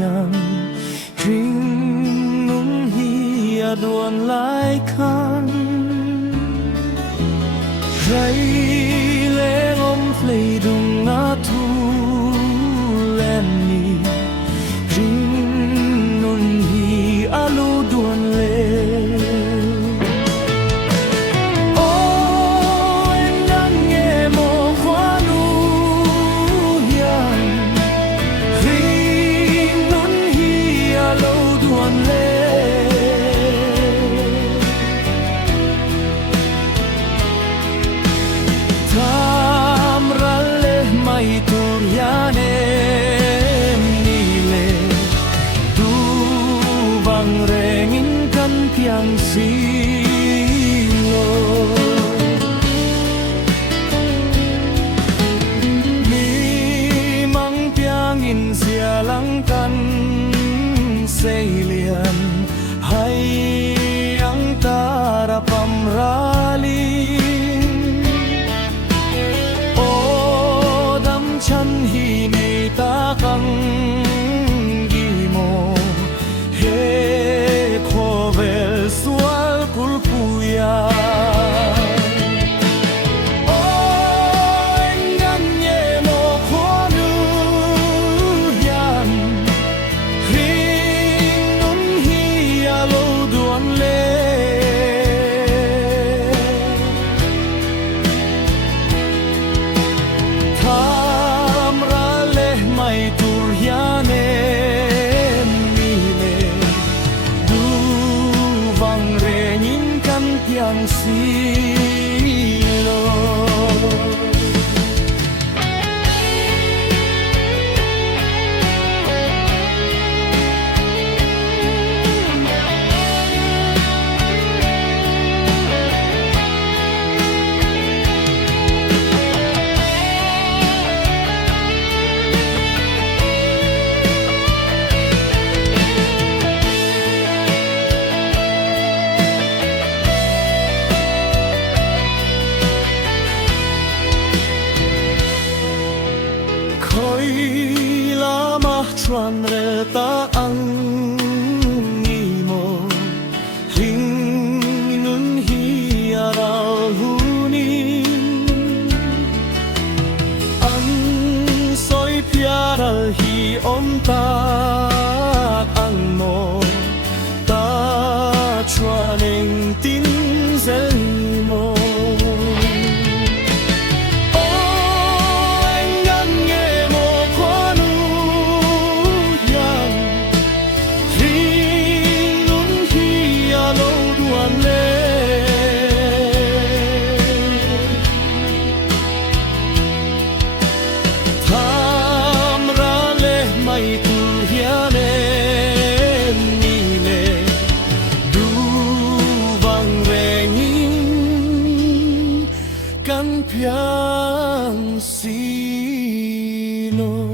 yang Ring nun hia duan lai kan Ray le om flei dung na thu len ni Ring nun hi alu duan le yang silo mi mang piangin sia lang kan sei lian hai ang tara pamrali o dam chan hi nei ta kang gi mo he sual kulpuya oi ngan ye mo khonu yan ring nun hi alo duan le tham ra le mai tur yane yang silo chuan rel ta ang ni mo ring nun hi aral hunin an soi piaral hi om ta ang mo ta chuan eng tin zel mo kan piang silo